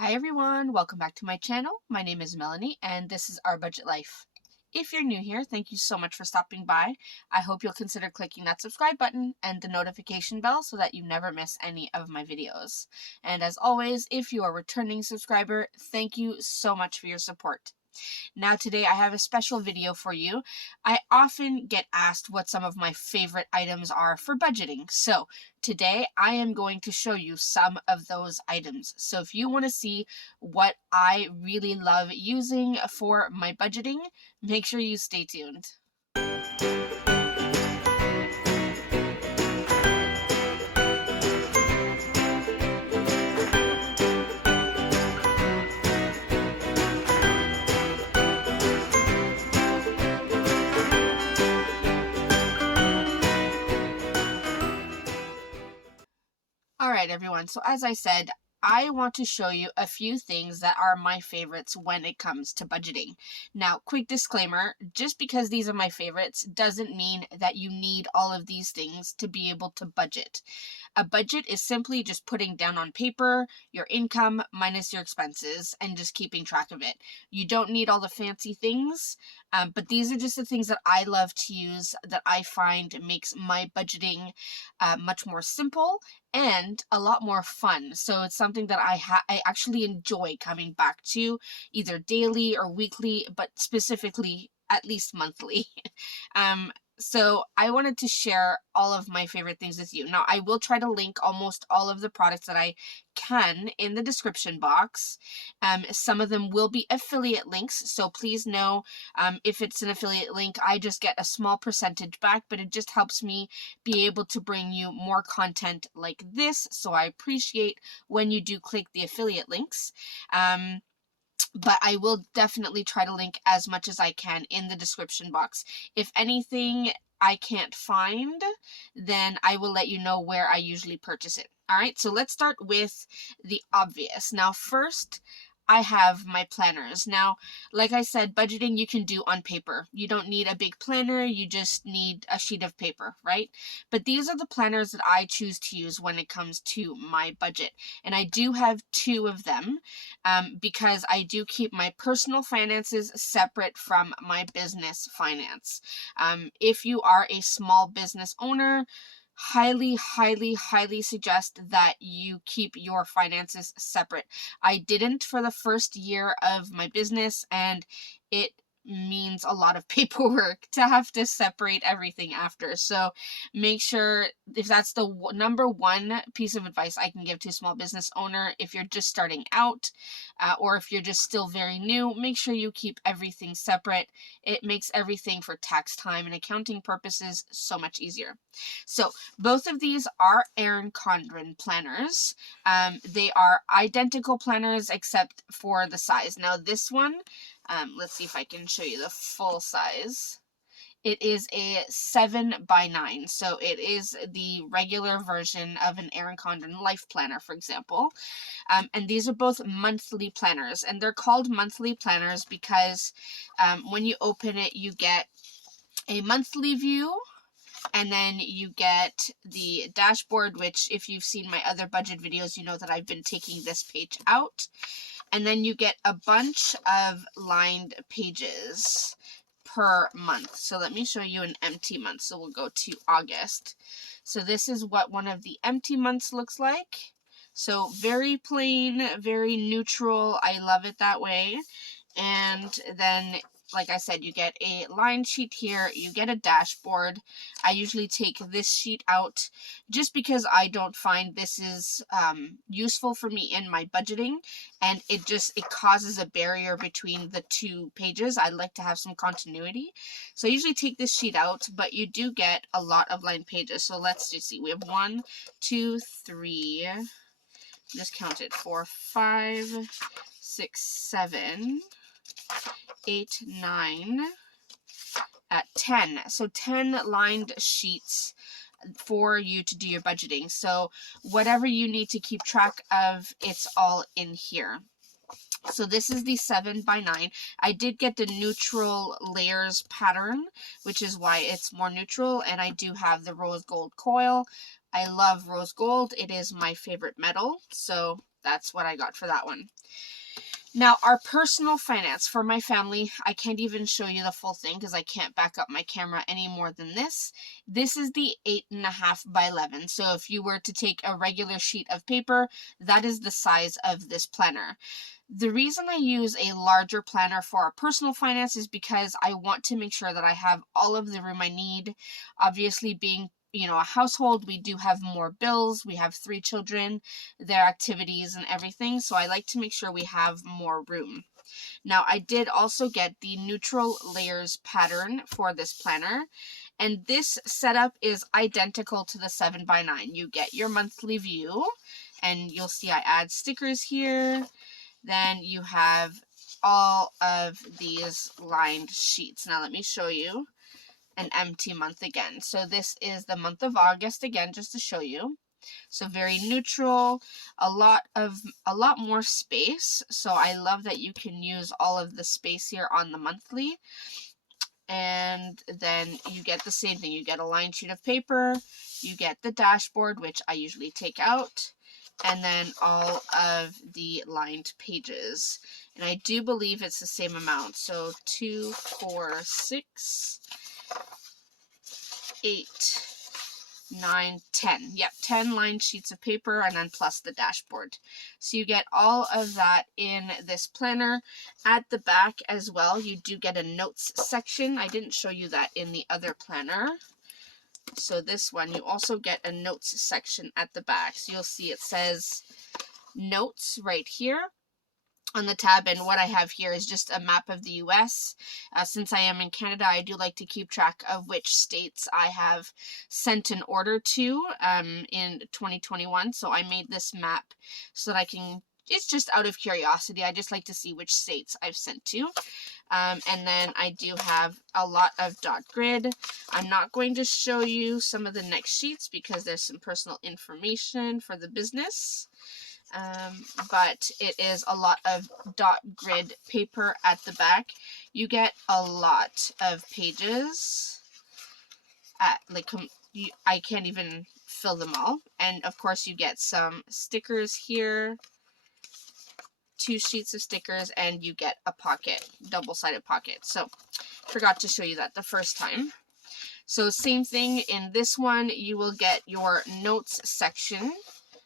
Hi everyone, welcome back to my channel. My name is Melanie and this is Our Budget Life. If you're new here, thank you so much for stopping by. I hope you'll consider clicking that subscribe button and the notification bell so that you never miss any of my videos. And as always, if you are a returning subscriber, thank you so much for your support. Now today I have a special video for you. I often get asked what some of my favorite items are for budgeting. So today I am going to show you some of those items. So if you want to see what I really love using for my budgeting, make sure you stay tuned. Alright everyone, so as I said, I want to show you a few things that are my favorites when it comes to budgeting. Now, quick disclaimer, just because these are my favorites doesn't mean that you need all of these things to be able to budget. A budget is simply just putting down on paper your income minus your expenses and just keeping track of it. You don't need all the fancy things, but these are just the things that I love to use that I find makes my budgeting much more simple and a lot more fun. So it's something that I actually enjoy coming back to either daily or weekly, but specifically at least monthly. So I wanted to share all of my favorite things with you. Now, I will try to link almost all of the products that I can in the description box. Some of them will be affiliate links, so please know if it's an affiliate link, I just get a small percentage back, but it just helps me be able to bring you more content like this, so I appreciate when you do click the affiliate links. But I will definitely try to link as much as I can in the description box. If anything I can't find, then I will let you know where I usually purchase it. All right, so let's start with the obvious. Now, first, I have my planners. Now, like I said, budgeting you can do on paper. You don't need a big planner, you just need a sheet of paper, right? But these are the planners that I choose to use when it comes to my budget. And I do have two of them because I do keep my personal finances separate from my business finance. If you are a small business owner, highly suggest that you keep your finances separate. I didn't for the first year of my business, and it means a lot of paperwork to have to separate everything after. So make sure, if that's the number one piece of advice I can give to a small business owner, if you're just starting out or if you're just still very new, make sure you keep everything separate. It makes everything for tax time and accounting purposes so much easier. So both of these are Erin Condren planners. They are identical planners except for the size. Now this one, let's see if I can show you the full size. It is a 7x9, so it is the regular version of an Erin Condren Life Planner, for example. And these are both monthly planners, and they're called monthly planners because when you open it, you get a monthly view, and then you get the dashboard, which if you've seen my other budget videos, you know that I've been taking this page out. And then you get a bunch of lined pages per month. So let me show you an empty month. So we'll go to August. So this is what one of the empty months looks like. So very plain, very neutral. I love it that way. And then, like I said, you get a line sheet here, you get a dashboard. I usually take this sheet out just because I don't find this is useful for me in my budgeting, and it causes a barrier between the two pages. I like to have some continuity. So I usually take this sheet out, but you do get a lot of line pages. So let's just see, we have 1, 2, 3, just count it, 4, 5, 6, 7, 8, 9, 10. So 10 lined sheets for you to do your budgeting. So whatever you need to keep track of, it's all in here. So this is the 7x9. I did get the neutral layers pattern, which is why it's more neutral, and I do have the rose gold coil. I love rose gold. It is my favorite metal, so that's what I got for that one. Now, our personal finance for my family, I can't even show you the full thing because I can't back up my camera any more than this. This is the 8.5 by 11. So if you were to take a regular sheet of paper, that is the size of this planner. The reason I use a larger planner for our personal finance is because I want to make sure that I have all of the room I need. Obviously, being a household, we do have more bills. We have 3 children, their activities and everything. So I like to make sure we have more room. Now, I did also get the neutral layers pattern for this planner. And this setup is identical to the 7 by 9. You get your monthly view, and you'll see I add stickers here. Then you have all of these lined sheets. Now let me show you an empty month again. So this is the month of August again, just to show you. So very neutral, a lot more space. So I love that you can use all of the space here on the monthly. And then you get the same thing. You get a lined sheet of paper, you get the dashboard, which I usually take out, and then all of the lined pages. And I do believe it's the same amount. So 2, 4, 6, 8, 9, 10. Yep, 10 lined sheets of paper, and then plus the dashboard. So you get all of that in this planner. At the back as well, you do get a notes section. I didn't show you that in the other planner. So this one, you also get a notes section at the back. So you'll see it says notes right here on the tab, and what I have here is just a map of the US. Since I am in Canada, I do like to keep track of which states I have sent an order to in 2021. So I made this map so that I can, it's just out of curiosity, I just like to see which states I've sent to. And then I do have a lot of dot grid. I'm not going to show you some of the next sheets because there's some personal information for the business. But it is a lot of dot grid paper at the back. You get a lot of pages. I can't even fill them all. And of course you get some stickers here, 2 sheets of stickers, and you get a pocket, double-sided pocket. So forgot to show you that the first time. So same thing in this one, you will get your notes section.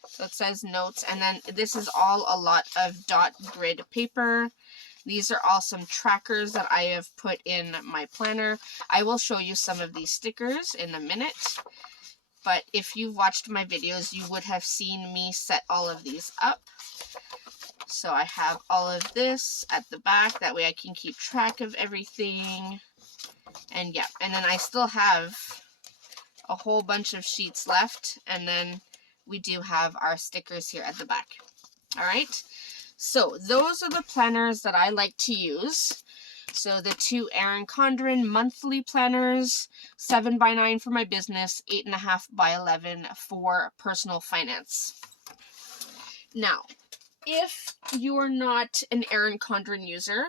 So it says notes, and then this is all a lot of dot grid paper. These are all some trackers that I have put in my planner. I will show you some of these stickers in a minute, but if you've watched my videos, you would have seen me set all of these up. So I have all of this at the back, that way I can keep track of everything. And yeah, and then I still have a whole bunch of sheets left, and then we do have our stickers here at the back. All right, so those are the planners that I like to use. So the 2 Erin Condren monthly planners, 7 by 9 for my business, 8.5 by 11 for personal finance. Now, if you are not an Erin Condren user,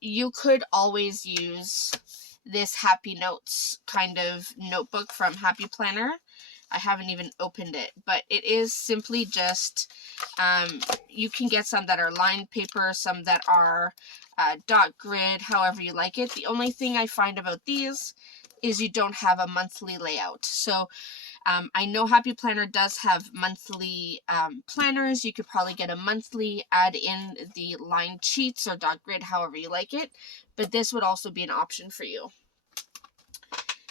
you could always use this Happy Notes kind of notebook from Happy Planner. I haven't even opened it, but it is simply just, you can get some that are lined paper, some that are dot grid, however you like it. The only thing I find about these is you don't have a monthly layout. So I know Happy Planner does have monthly planners. You could probably get a monthly, add in the lined sheets or dot grid, however you like it, but this would also be an option for you.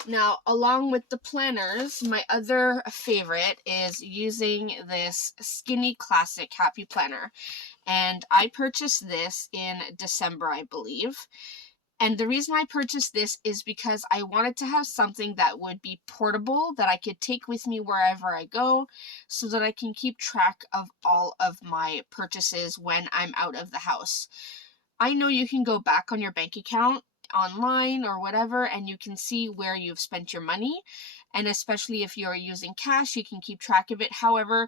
Now, along with the planners, my other favorite is using this Skinny Classic Happy Planner. And I purchased this in December, I believe. And the reason I purchased this is because I wanted to have something that would be portable, that I could take with me wherever I go, so that I can keep track of all of my purchases when I'm out of the house. I know you can go back on your bank account online or whatever, and you can see where you've spent your money, and especially if you're using cash, you can keep track of it. However,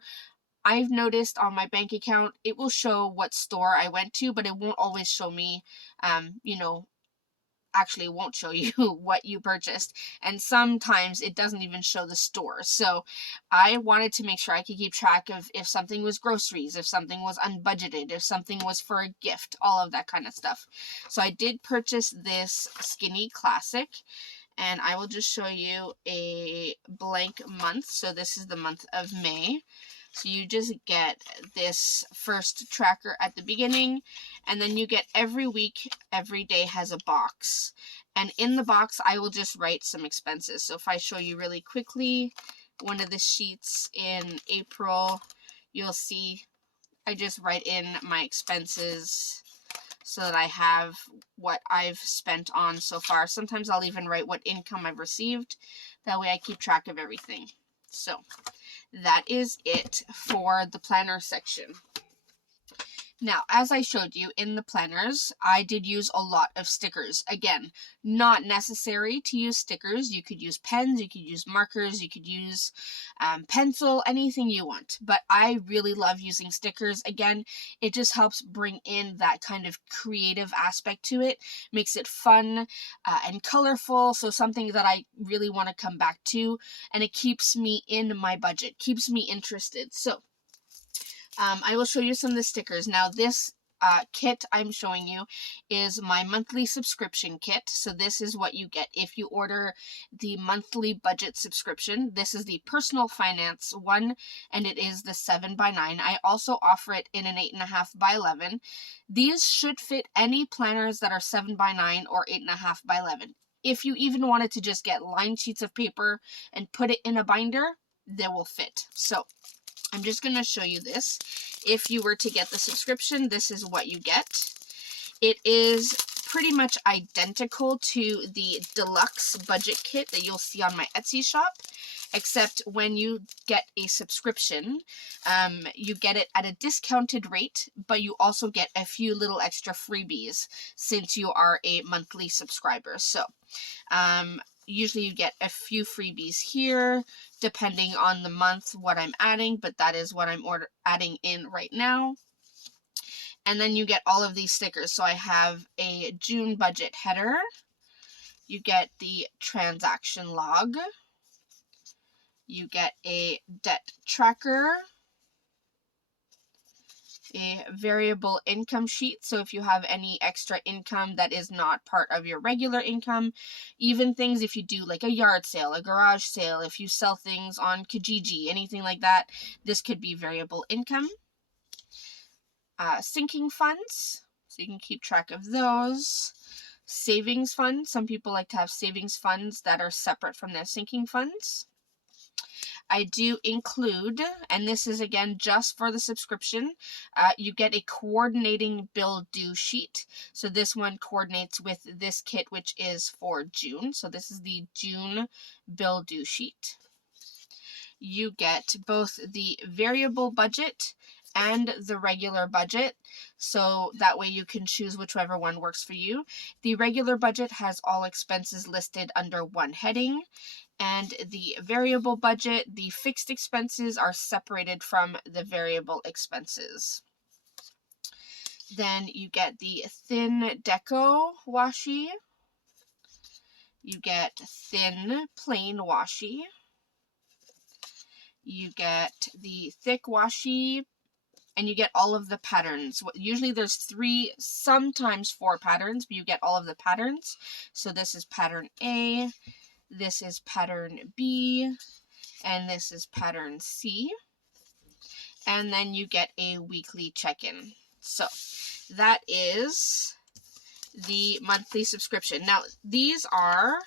I've noticed on my bank account it will show what store I went to, but it won't always show me actually won't show you what you purchased, and sometimes it doesn't even show the store. So I wanted to make sure I could keep track of if something was groceries, if something was unbudgeted, if something was for a gift, all of that kind of stuff. So I did purchase this Skinny Classic, and I will just show you a blank month. So this is the month of May. So you just get this first tracker at the beginning, and then you get every week, every day has a box. And in the box, I will just write some expenses. So if I show you really quickly, one of the sheets in April, you'll see I just write in my expenses so that I have what I've spent on so far. Sometimes I'll even write what income I've received. That way I keep track of everything. So that is it for the planner section. Now, as I showed you in the planners, I did use a lot of stickers. Again, not necessary to use stickers. You could use pens, you could use markers, you could use pencil, anything you want. But I really love using stickers. Again, it just helps bring in that kind of creative aspect to it, makes it fun and colorful, so something that I really want to come back to, and it keeps me in my budget, keeps me interested. So I will show you some of the stickers. Now this kit I'm showing you is my monthly subscription kit. So this is what you get if you order the monthly budget subscription. This is the personal finance one, and it is the 7x9. I also offer it in an 8.5x11. These should fit any planners that are 7x9 or 8.5x11. If you even wanted to just get lined sheets of paper and put it in a binder, they will fit. So I'm just going to show you this. If you were to get the subscription, this is what you get. It is pretty much identical to the deluxe budget kit that you'll see on my Etsy shop, except when you get a subscription, you get it at a discounted rate, but you also get a few little extra freebies since you are a monthly subscriber. So usually you get a few freebies here, depending on the month what I'm adding, but that is what I'm adding in right now. And then you get all of these stickers. So I have a June budget header. You get the transaction log. You get a debt tracker, a variable income sheet. So if you have any extra income that is not part of your regular income, even things if you do like a yard sale, a garage sale, if you sell things on Kijiji, anything like that, this could be variable income. Sinking funds, so you can keep track of those. Savings fund, some people like to have savings funds that are separate from their sinking funds. I do include, and this is again just for the subscription, you get a coordinating bill due sheet. So this one coordinates with this kit, which is for June. So this is the June bill due sheet. You get both the variable budget and the regular budget, so that way you can choose whichever one works for you. The regular budget has all expenses listed under one heading, and the variable budget, the fixed expenses are separated from the variable expenses. Then you get the thin deco washi, you get thin plain washi, you get the thick washi, and you get all of the patterns. Usually there's 3, sometimes 4 patterns, but you get all of the patterns. So this is pattern A, this is pattern B, and this is pattern C. And then you get a weekly check-in. So that is the monthly subscription. Now, these are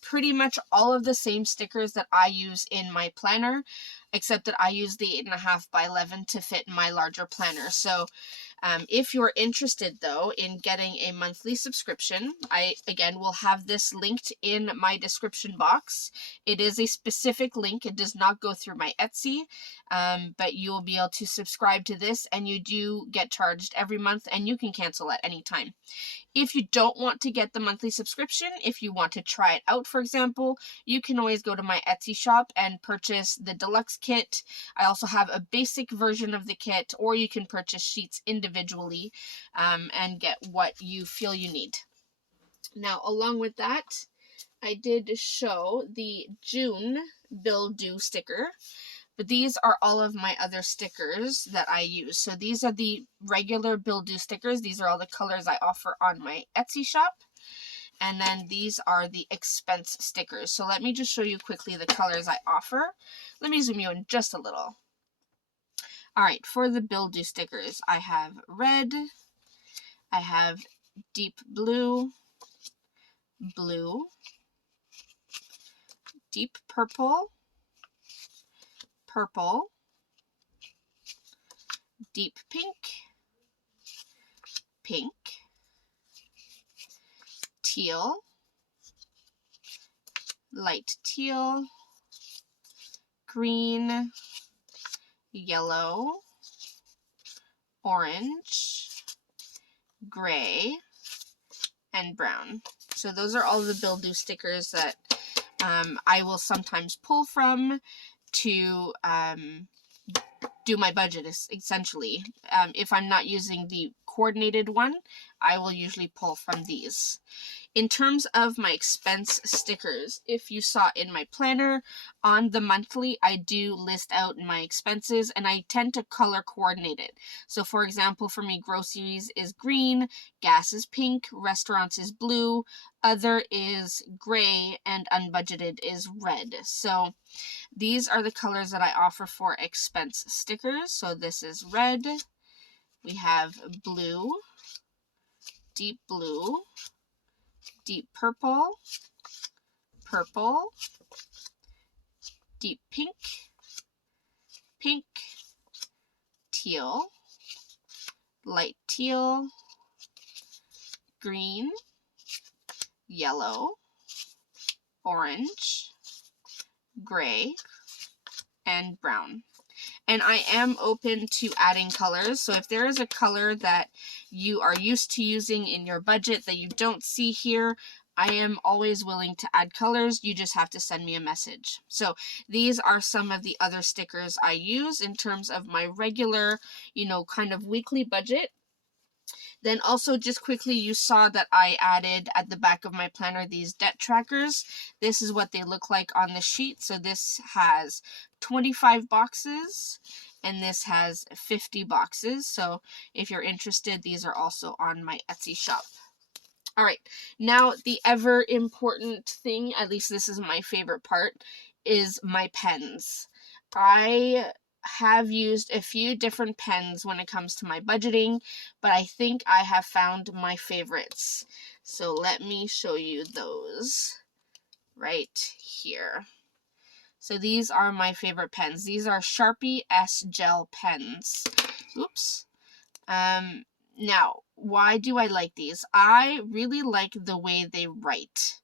pretty much all of the same stickers that I use in my planner, except that I use the 8.5x11 to fit my larger planner. So if you're interested though in getting a monthly subscription, I again will have this linked in my description box. It is a specific link. It does not go through my Etsy, but you will be able to subscribe to this, and you do get charged every month, and you can cancel at any time. If you don't want to get the monthly subscription, if you want to try it out, for example, you can always go to my Etsy shop and purchase the deluxe kit. I also have a basic version of the kit, or you can purchase sheets individually and get what you feel you need. Now, along with that, I did show the June bill due sticker, but these are all of my other stickers that I use. So these are the regular bill due stickers. These are all the colors I offer on my Etsy shop. And then these are the expense stickers. So let me just show you quickly the colors I offer. Let me zoom you in just a little. All right, for the bill due stickers, I have red, I have deep blue, blue, deep purple, purple, deep pink, pink, teal, light teal, green, yellow, orange, gray, and brown. So those are all the bill due stickers that I will sometimes pull from to do my budget, essentially. If I'm not using the coordinated one, I will usually pull from these. In terms of my expense stickers, if you saw in my planner, on the monthly, I do list out my expenses, and I tend to color coordinate it. So for example, for me, groceries is green, gas is pink, restaurants is blue, other is gray, and unbudgeted is red. So these are the colors that I offer for expense stickers. So this is red, we have blue, deep blue, deep purple, purple, deep pink, pink, teal, light teal, green, yellow, orange, gray, and brown. And I am open to adding colors. So if there is a color that you are used to using in your budget that you don't see here, I am always willing to add colors. You just have to send me a message. So these are some of the other stickers I use in terms of my regular, kind of weekly budget. Then also just quickly, you saw that I added at the back of my planner these debt trackers. This is what they look like on the sheet. So this has 25 boxes and this has 50 boxes. So if you're interested, these are also on my Etsy shop. All right, now the ever important thing, at least this is my favorite part, is my pens. I have used a few different pens when it comes to my budgeting, but I think I have found my favorites. So let me show you those right here. So these are my favorite pens. These are Sharpie S Gel pens. Oops. Now, why do I like these? I really like the way they write.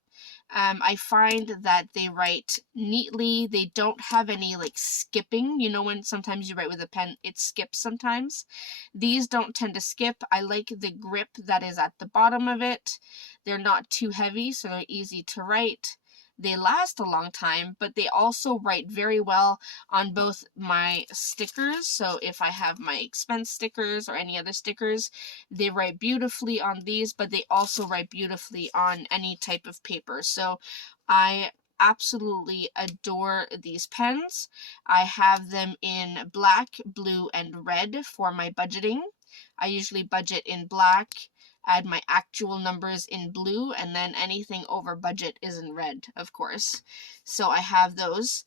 I find that they write neatly. They don't have any skipping. When sometimes you write with a pen, it skips sometimes. These don't tend to skip. I like the grip that is at the bottom of it. They're not too heavy, so they're easy to write. They last a long time, but they also write very well on both my stickers. So if I have my expense stickers or any other stickers, they write beautifully on these, but they also write beautifully on any type of paper. So I absolutely adore these pens. I have them in black, blue, and red for my budgeting. I usually budget in black, add my actual numbers in blue, and then anything over budget is in red, of course. So I have those.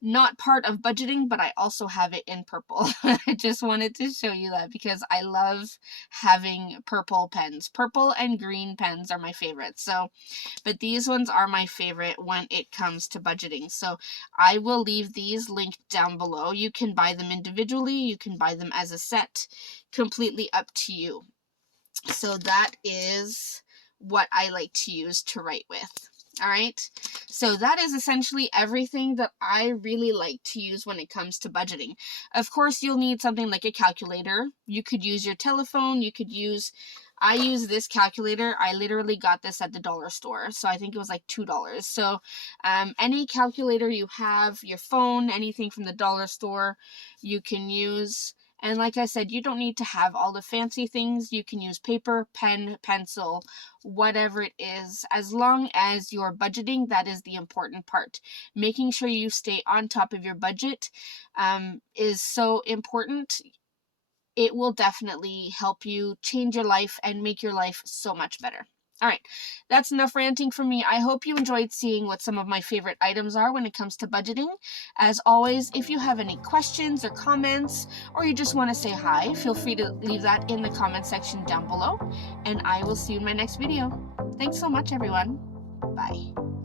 Not part of budgeting, but I also have it in purple. I just wanted to show you that because I love having purple pens. Purple and green pens are my favorites. But these ones are my favorite when it comes to budgeting. So I will leave these linked down below. You can buy them individually. You can buy them as a set. Completely up to you. So that is what I like to use to write with. All right, so that is essentially everything that I really like to use when it comes to budgeting. Of course, you'll need something like a calculator. You could use your telephone. I use this calculator. I literally got this at the dollar store. So I think it was like $2. So any calculator you have, your phone, anything from the dollar store, you can use. And like I said, you don't need to have all the fancy things. You can use paper, pen, pencil, whatever it is. As long as you're budgeting, that is the important part. Making sure you stay on top of your budget is so important. It will definitely help you change your life and make your life so much better. All right, that's enough ranting from me. I hope you enjoyed seeing what some of my favorite items are when it comes to budgeting. As always, if you have any questions or comments, or you just want to say hi, feel free to leave that in the comment section down below, and I will see you in my next video. Thanks so much, everyone. Bye.